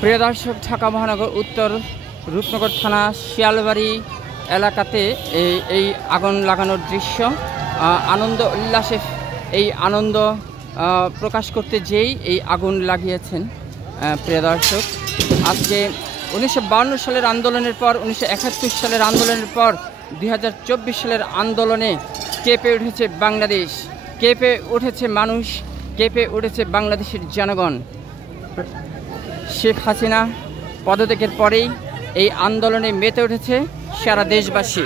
প্রিয় দর্শক, ঢাকা মহানগর উত্তর রূপনগর থানা শিয়ালবাড়ি এলাকাতে এই আগুন লাগানোর দৃশ্য। আনন্দ উল্লাসে এই আনন্দ প্রকাশ করতে যেই এই আগুন লাগিয়েছেন। প্রিয় দর্শক, আজকে 1952 সালের আন্দোলনের পর, 1971 সালের আন্দোলনের পর 2024 সালের আন্দোলনে কেঁপে উঠেছে বাংলাদেশ, কেঁপে উঠেছে মানুষ, কেঁপে উঠেছে বাংলাদেশের জনগণ। শেখ হাসিনা পদত্যাগের পরেই এই আন্দোলনে মেতে উঠেছে সারা দেশবাসী।